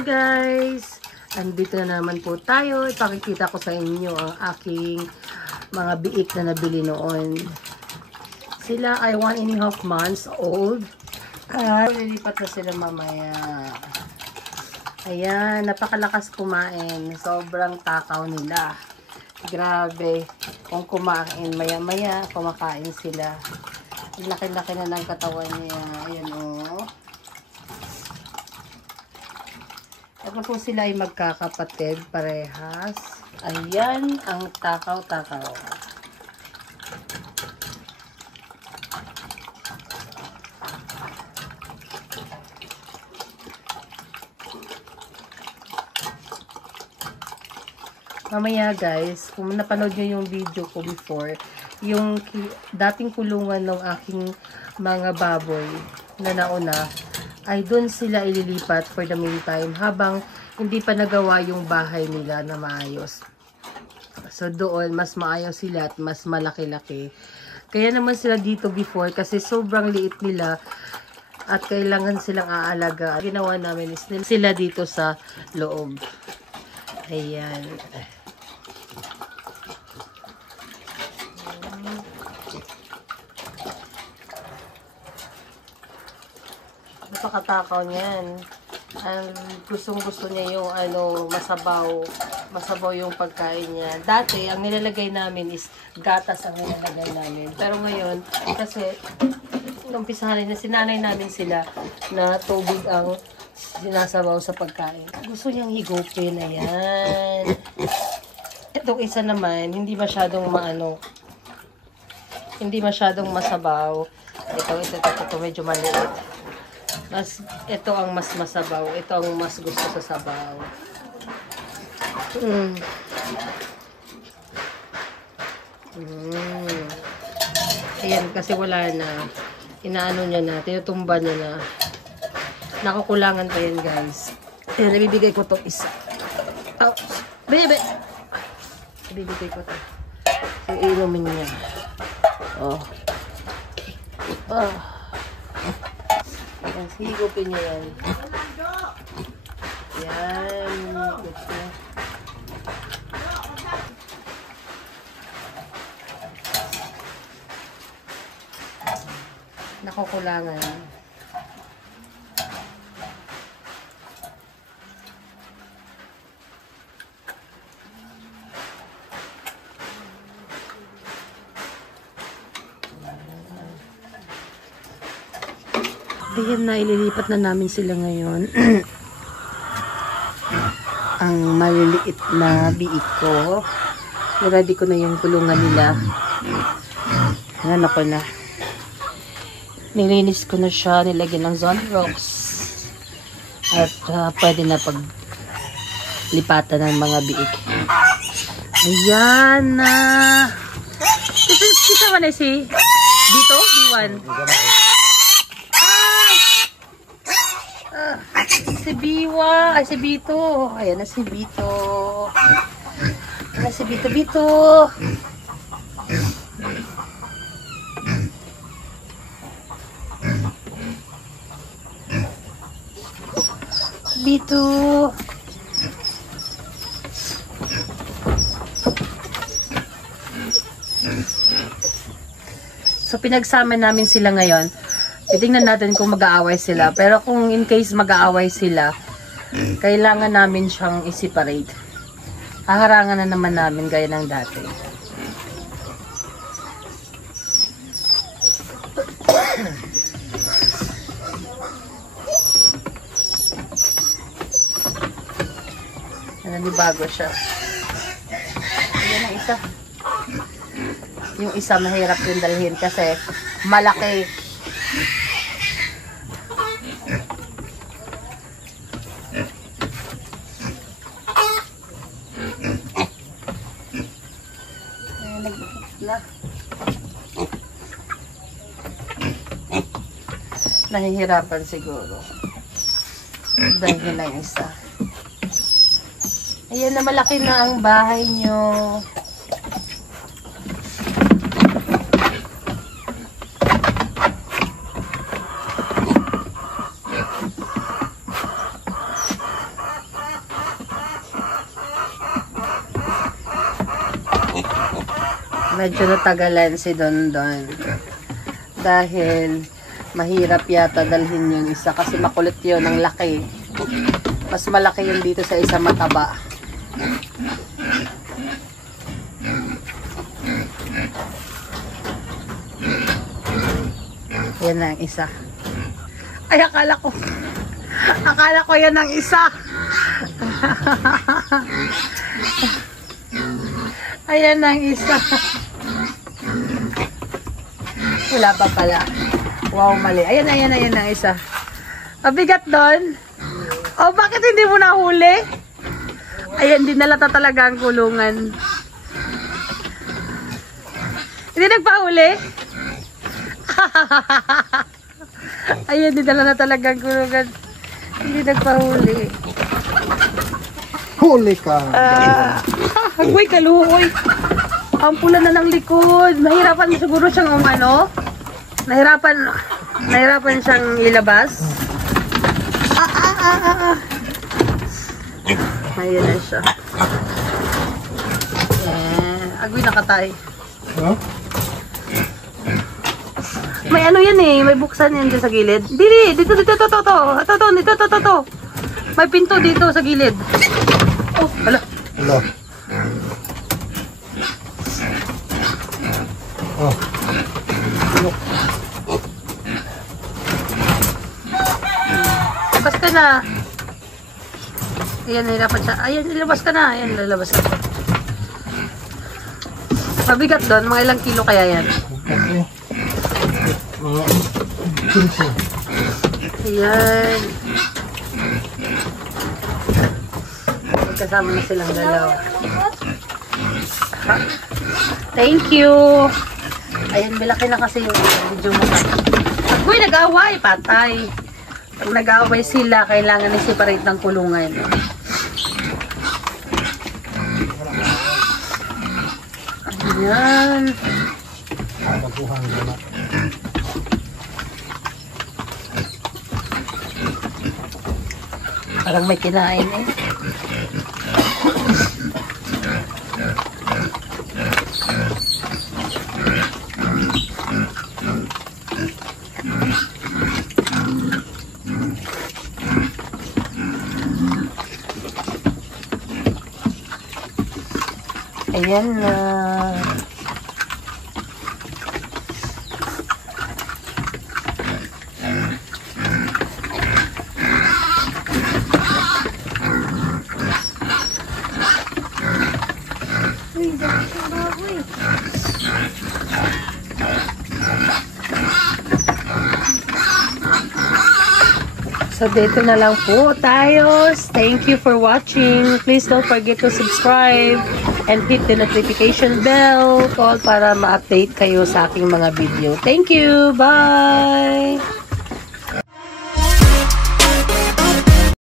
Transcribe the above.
Hello guys! Andito na naman po tayo. Ipakikita ko sa inyo ang aking mga biik na nabili noon. Sila ay 1.5 months old. At lilipat na sila mamaya. Ayan, napakalakas kumain. Sobrang takaw nila. Grabe. Kung kumain, maya-maya, kumakain sila. Laki-laki na ng katawan niya. Ayan o. Tapos po sila ay magkakapatid, parehas. Ayan ang takaw-takaw. Mamaya guys, kung napanood nyo yung video ko before, yung dating kulungan ng aking mga baboy na nauna, ay doon sila ililipat for the meantime habang hindi pa nagawa yung bahay nila na maayos. So doon, mas maayos sila at mas malaki-laki. Kaya naman sila dito before kasi sobrang liit nila at kailangan silang aalaga. Ginawa namin is sila dito sa loob. Ayan. Napakatakaw niyan. Gustong-gusto niya yung masabaw yung pagkain niya. Dati, ang nilalagay namin is gatas ang nilalagay namin. Pero ngayon, kasi umpisahan na sinanay namin sila na tubig ang sinasabaw sa pagkain. Gusto niyang higupin. Ayan. Itong isa naman, hindi masyadong hindi masyadong masabaw. Ito medyo maliit. Ito ang mas masabaw. Ito ang mas gusto sa sabaw. Ayan, kasi wala na. Inaano niya na. Tinutumba niya na. Nakukulangan pa yan, guys. Ayan, nabibigay ko itong isa. Oh, baby! Nabibigay ko ito. So, inumin niya. Oh. Oh. Ayan, higupin niya yan. Ayan. Nakukulangan. Ayan na, ililipat na namin sila ngayon. Ang maliliit na biik ko. Ready ko na yung kulungan nila. Ayan ako na. Nilinis ko na siya. Nilagyan ng Zonrox. At pwede na paglipatan ng mga biik. Ayan na. Kita man na si dito? B1. Si Biwa, ay si Bito. Ayan na si Bito. Ayan na si Bito. Bito. Bito. So pinagsama namin sila ngayon. Titingnan natin kung mag-aaway sila. Pero kung in case mag-aaway sila, kailangan namin siyang i-separate. Haharangan na naman namin gaya ng dati. Nanibago siya. Ayan ang isa. Yung isa mahirap yung dalhin kasi malaki. Nahihirapan siguro dahil na yung isa. Ayan na, malaki na ang bahay nyo. medyo natagalan si Dondon. Dahil mahirap yata dalhin yung isa kasi makulit yun, ang laki. Mas malaki yung dito sa isa mataba. Yan na ang isa. Ay, akala ko yan ang isa. Ayan ang isa. Wala pa pala. Wow, mali. Ayan ang isa. Mabigat doon. Oh, bakit hindi mo nahuli? Ayan, dinalata talaga ang kulungan. Hindi nagpahuli? Ayan, dinala na talaga ang kulungan. Hindi nagpahuli. Huli ka. Hagway, kaluhoy. Ang pula na ng likod. Mahirapan siguro siyang Nahirapan siyang ilabas. Ayan na siya. Agway nakatay. Huh? May ano yan eh. May buksan yan dyan sa gilid. Dito. Ito. May pinto dito sa gilid. Oh, hala. Hello. Oh. Labas ka na. Ayan, nahirapan siya. Ayan, ilabas ka na. Ayan, lalabas ka. Mabigat doon. Mga ilang kilo kaya yan? Okay. Mga 15. Ayan. Kasama na silang dalawa. Thank you. Ayan, malaki na kasi yung video mo. Uy, nag-away. Patay. Pag nag-away sila, kailangan i-separate ng kulungan. Ayan. Baguhan ko na. Parang may kinain eh. Ayan na. So, dito na lang po tayo. Thank you for watching. Please don't forget to subscribe and hit the notification bell para ma-update kayo sa aking mga video. Thank you! Bye!